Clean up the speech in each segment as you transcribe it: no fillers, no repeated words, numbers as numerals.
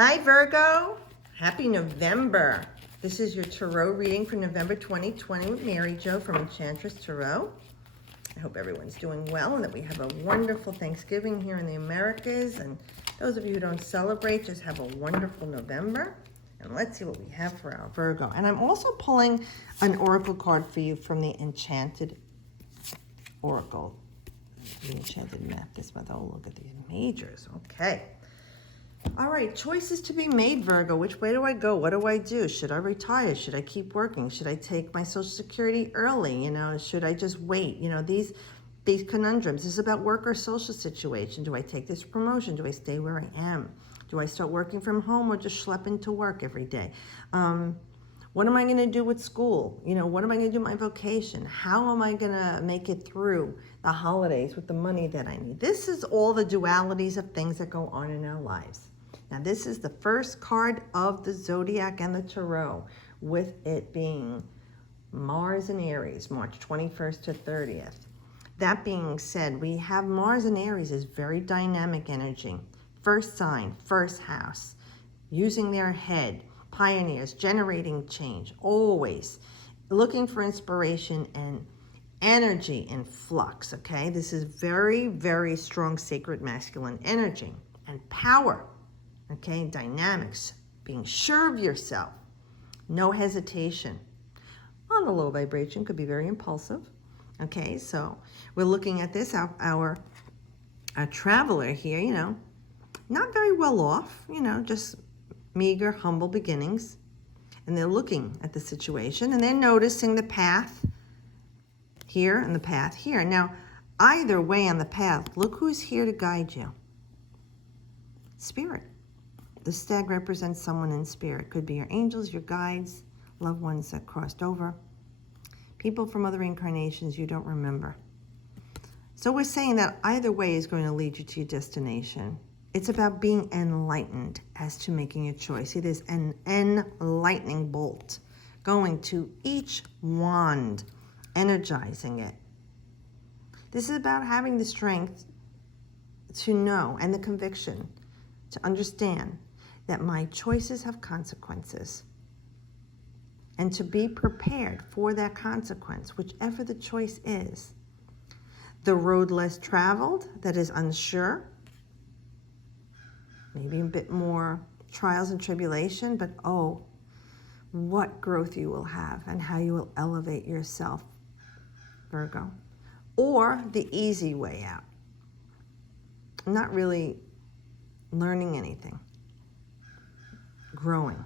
Hi Virgo, happy November. This is your tarot reading for November 2020 with Mary Jo from Enchantress Tarot. I hope everyone's doing well and that we have a wonderful Thanksgiving here in the Americas. And those of you who don't celebrate, just have a wonderful November. And let's see what we have for our Virgo. And I'm also pulling an oracle card for you from the Enchanted Oracle. The Enchanted map this month. Oh, look at these majors. Okay. All right, choices to be made, Virgo. Which way do I go? What do I do? Should I retire? Should I keep working? Should I take my Social Security early? Should I just wait? These conundrums. This is about work or social situation. Do I take this promotion? Do I stay where I am? Do I start working from home or just schlep into work every day? What am I going to do with school? What am I going to do with my vocation? How am I going to make it through the holidays with the money that I need? This is all the dualities of things that go on in our lives. Now, this is the first card of the Zodiac and the Tarot, with it being Mars in Aries, March 21st to 30th. That being said, we have Mars in Aries is very dynamic energy. First sign, first house, using their head, pioneers, generating change, always looking for inspiration and energy in flux, okay? This is very, very strong sacred masculine energy and power, okay? Dynamics, being sure of yourself, no hesitation. On the low vibration, could be very impulsive, okay? So we're looking at this, our traveler here, not very well off, just meager, humble beginnings. And they're looking at the situation and they're noticing the path here and the path here. Now, either way on the path, look who's here to guide you. Spirit. The stag represents someone in spirit. Could be your angels, your guides, loved ones that crossed over, people from other incarnations you don't remember. So we're saying that either way is going to lead you to your destination. It's about being enlightened as to making a choice. It is an enlightening bolt going to each wand, energizing it. This is about having the strength to know and the conviction to understand that my choices have consequences and to be prepared for that consequence, whichever the choice is. The road less traveled, that is unsure, maybe a bit more trials and tribulation, but oh, what growth you will have and how you will elevate yourself, Virgo. Or the easy way out, not really learning anything, growing.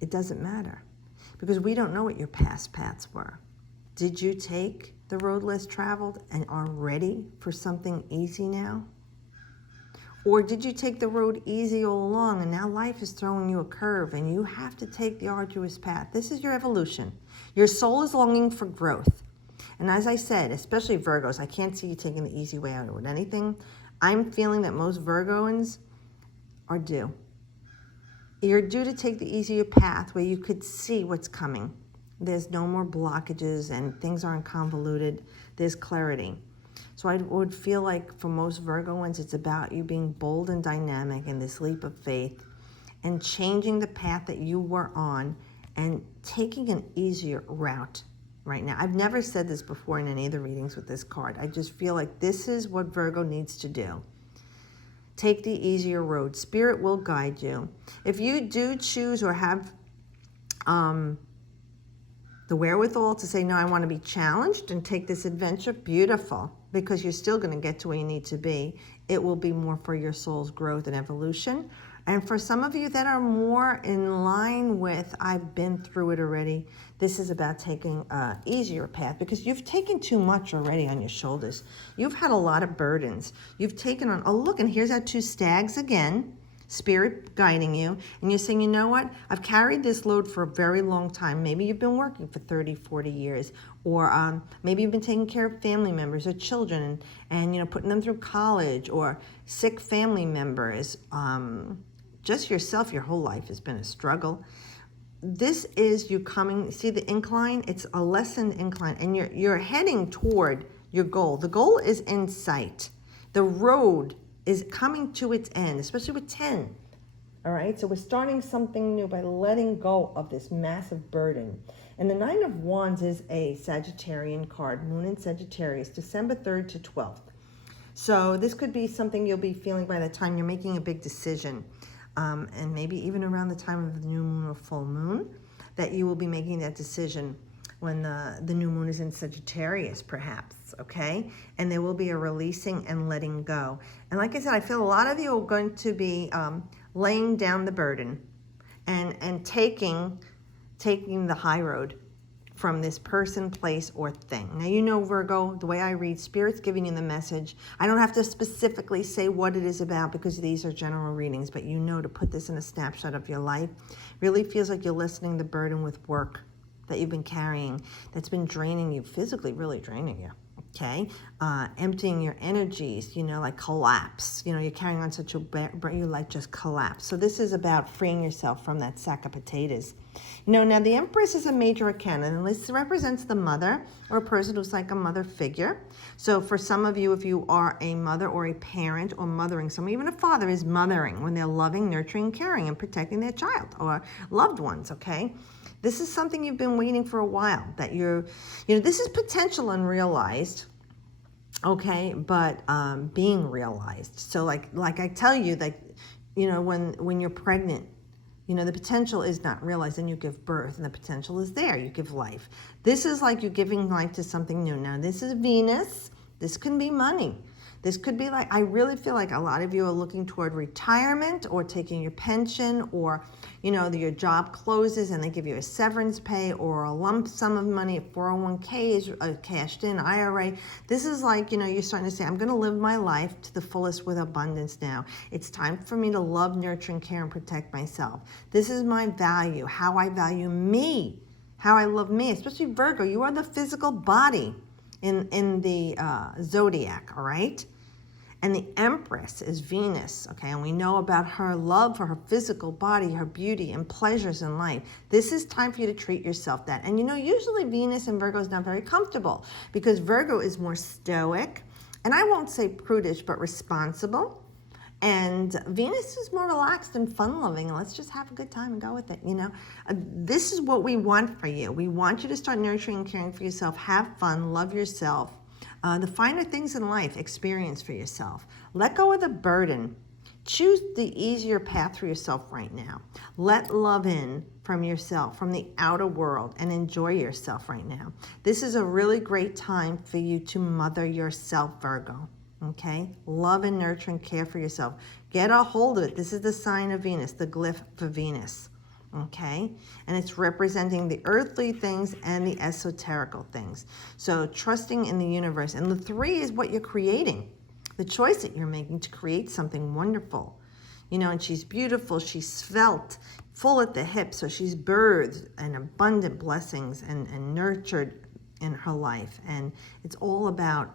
It doesn't matter because we don't know what your past paths were. Did you take the road less traveled and are ready for something easy now? Or did you take the road easy all along and now life is throwing you a curve and you have to take the arduous path? This is your evolution. Your soul is longing for growth. And as I said, especially Virgos, I can't see you taking the easy way out with anything. I'm feeling that most Virgoans are due. You're due to take the easier path where you could see what's coming. There's no more blockages and things aren't convoluted. There's clarity. So I would feel like for most Virgoans, it's about you being bold and dynamic in this leap of faith and changing the path that you were on and taking an easier route right now. I've never said this before in any of the readings with this card. I just feel like this is what Virgo needs to do. Take the easier road. Spirit will guide you. If you do choose or have the wherewithal to say, no, I want to be challenged and take this adventure, beautiful, because you're still going to get to where you need to be. It will be more for your soul's growth and evolution. And for some of you that are more in line with, I've been through it already, this is about taking an easier path because you've taken too much already on your shoulders. You've had a lot of burdens. You've taken on, oh, look, and here's our two stags again. Spirit guiding you, and you're saying, you know what, I've carried this load for a very long time. Maybe you've been working for 30, 40 years, or maybe you've been taking care of family members or children and putting them through college, or sick family members. Just yourself, your whole life has been a struggle. This is you coming, see the incline? It's a lessened incline, and you're heading toward your goal. The goal is in sight. The road is coming to its end, especially with 10. All right, so we're starting something new by letting go of this massive burden. And the Nine of Wands is a Sagittarian card, Moon in Sagittarius, December 3rd to 12th. So this could be something you'll be feeling by the time you're making a big decision, and maybe even around the time of the new moon or full moon, that you will be making that decision when the new moon is in Sagittarius, perhaps, okay? And there will be a releasing and letting go. And like I said, I feel a lot of you are going to be laying down the burden and taking the high road from this person, place, or thing. Now, you know, Virgo, the way I read, Spirit's giving you the message. I don't have to specifically say what it is about because these are general readings, but you know to put this in a snapshot of your life. Really feels like you're lessening the burden with work that you've been carrying that's been draining you, physically really draining you, okay? Emptying your energies, you know, like collapse. You know, you're carrying on such a you like just collapse. So this is about freeing yourself from that sack of potatoes. You know, now the Empress is a major arcana, and this represents the mother or a person who's like a mother figure. So for some of you, if you are a mother or a parent or mothering someone, even a father is mothering when they're loving, nurturing, caring, and protecting their child or loved ones, okay? This is something you've been waiting for a while, that you know, this is potential unrealized, okay, but being realized. So like I tell you, like, you know, when you're pregnant, you know, the potential is not realized, and you give birth, and the potential is there. You give life. This is like you're giving life to something new. Now, this is Venus. This can be money. This could be like, I really feel like a lot of you are looking toward retirement or taking your pension, or, you know, your job closes and they give you a severance pay or a lump sum of money, a 401k is cashed in, IRA. This is like, you know, you're starting to say, I'm going to live my life to the fullest with abundance now. It's time for me to love, nurture, and care and protect myself. This is my value, how I value me, how I love me, especially Virgo. You are the physical body in the zodiac, all right? And the Empress is Venus, okay? And we know about her love for her physical body, her beauty, and pleasures in life. This is time for you to treat yourself that. And you know, usually Venus and Virgo is not very comfortable because Virgo is more stoic, and I won't say prudish, but responsible. And Venus is more relaxed and fun-loving, and let's just have a good time and go with it, you know? This is what we want for you. We want you to start nurturing and caring for yourself, have fun, love yourself. The finer things in life, experience for yourself. Let go of the burden. Choose the easier path for yourself right now. Let love in from yourself, from the outer world, and enjoy yourself right now. This is a really great time for you to mother yourself, Virgo. Okay? Love and nurture and care for yourself. Get a hold of it. This is the sign of Venus, the glyph for Venus. Okay, and it's representing the earthly things and the esoterical things. So trusting in the universe. And the 3 is what you're creating, the choice that you're making to create something wonderful. You know, and she's beautiful, she's svelte, full at the hips, so she's birthed and abundant blessings and nurtured in her life. And it's all about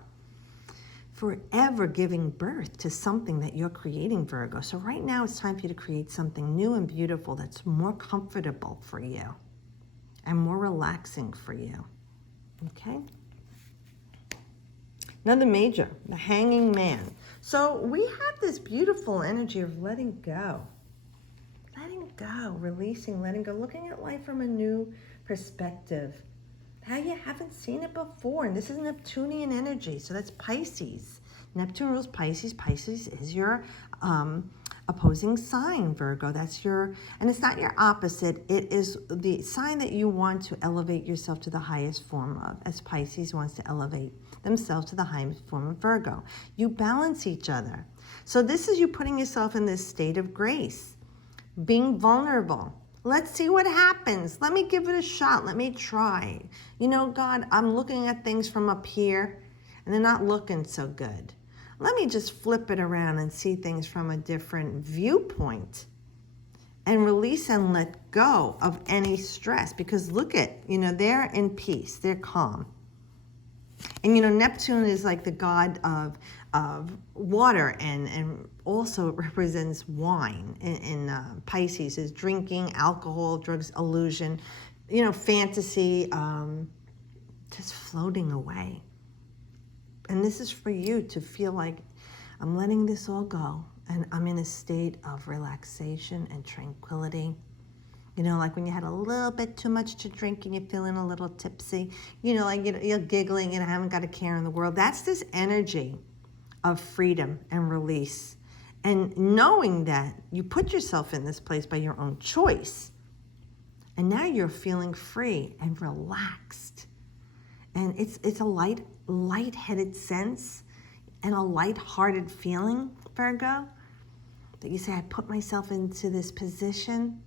forever giving birth to something that you're creating, Virgo. So right now it's time for you to create something new and beautiful that's more comfortable for you and more relaxing for you. Okay? Another major, the Hanging Man. So we have this beautiful energy of letting go. Letting go, releasing, letting go, looking at life from a new perspective. How you haven't seen it before. And this is Neptunian energy, so that's Pisces. Neptune rules Pisces. Pisces is your opposing sign, Virgo. That's your, and it's not your opposite. It is the sign that you want to elevate yourself to the highest form of, as Pisces wants to elevate themselves to the highest form of Virgo. You balance each other. So this is you putting yourself in this state of grace, being vulnerable. Let's see what happens. Let me give it a shot. Let me try. You know, God, I'm looking at things from up here and they're not looking so good. Let me just flip it around and see things from a different viewpoint and release and let go of any stress, because look at, you know, they're in peace. They're calm. And, you know, Neptune is like the god of water, and also it represents wine in Pisces, is drinking, alcohol, drugs, illusion, you know, fantasy, just floating away. And this is for you to feel like, I'm letting this all go. and I'm in a state of relaxation and tranquility. You know, like when you had a little bit too much to drink and you're feeling a little tipsy, you know, like you're giggling and I haven't got a care in the world. That's this energy of freedom and release. And knowing that you put yourself in this place by your own choice. And now you're feeling free and relaxed. And it's a light-headed sense and a light-hearted feeling, Virgo, that you say, I put myself into this position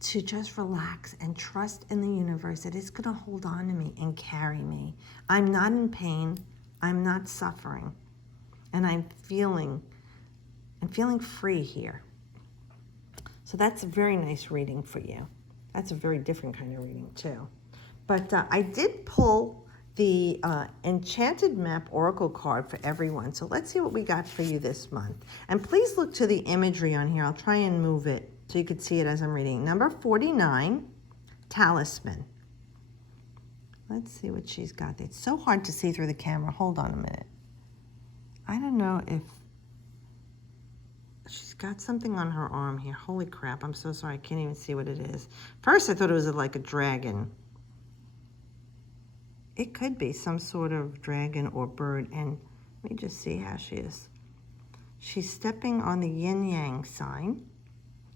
to just relax and trust in the universe that it's going to hold on to me and carry me. I'm not in pain. I'm not suffering. And I'm feeling free here. So that's a very nice reading for you. That's a very different kind of reading too. But I did pull the Enchanted Map Oracle card for everyone. So let's see what we got for you this month. And please look to the imagery on here. I'll try and move it so you can see it as I'm reading. Number 49, Talisman. Let's see what she's got. It's so hard to see through the camera. Hold on a minute. I don't know if she's got something on her arm here. Holy crap, I'm so sorry. I can't even see what it is. First, I thought it was like a dragon. It could be some sort of dragon or bird. And let me just see how she is. She's stepping on the yin-yang sign.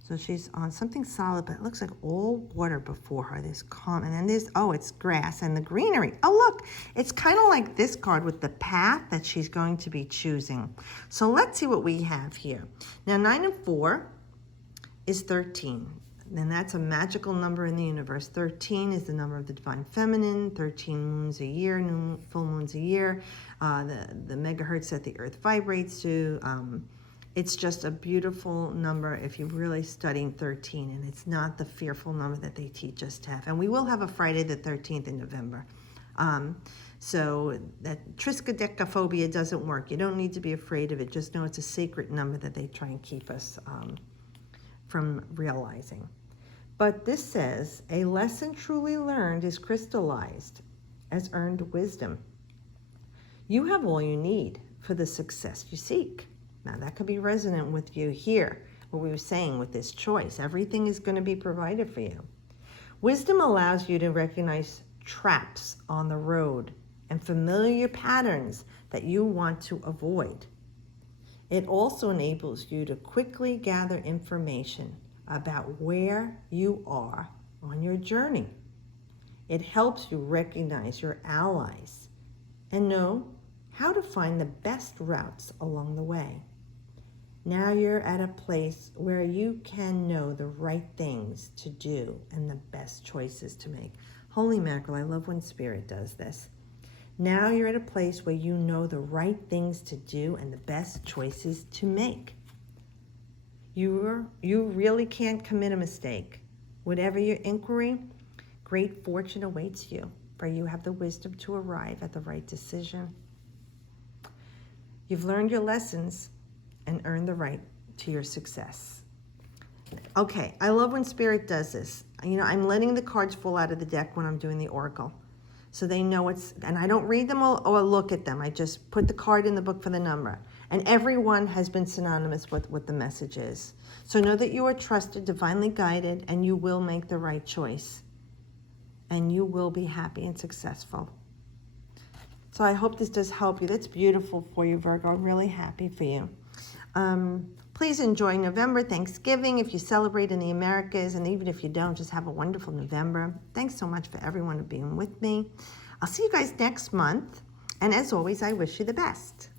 So she's on something solid, but it looks like all water before her. There's calm, and then there's, oh, it's grass and the greenery. Oh, look, it's kind of like this card with the path that she's going to be choosing. So let's see what we have here. Now, 9 and 4 is 13. And that's a magical number in the universe. 13 is the number of the divine feminine, 13 moons a year, full moons a year, the megahertz that the earth vibrates to. It's just a beautiful number if you're really studying 13, and it's not the fearful number that they teach us to have. And we will have a Friday the 13th in November. So that triskaidekaphobia doesn't work. You don't need to be afraid of it. Just know it's a sacred number that they try and keep us from realizing. But this says, a lesson truly learned is crystallized as earned wisdom. You have all you need for the success you seek. Now, that could be resonant with you here, what we were saying with this choice. Everything is going to be provided for you. Wisdom allows you to recognize traps on the road and familiar patterns that you want to avoid. It also enables you to quickly gather information about where you are on your journey. It helps you recognize your allies and know how to find the best routes along the way. Now you're at a place where you can know the right things to do and the best choices to make. Holy mackerel, I love when Spirit does this. Now you're at a place where you know the right things to do and the best choices to make. You really can't commit a mistake. Whatever your inquiry, great fortune awaits you, for you have the wisdom to arrive at the right decision. You've learned your lessons and earned the right to your success. Okay, I love when Spirit does this. You know, I'm letting the cards fall out of the deck when I'm doing the oracle. So they know it's, and I don't read them or look at them. I just put the card in the book for the number. And everyone has been synonymous with what the message is. So know that you are trusted, divinely guided, and you will make the right choice. And you will be happy and successful. So I hope this does help you. That's beautiful for you, Virgo. I'm really happy for you. Please enjoy November, Thanksgiving, if you celebrate in the Americas, and even if you don't, just have a wonderful November. Thanks so much for everyone being with me. I'll see you guys next month, and as always, I wish you the best.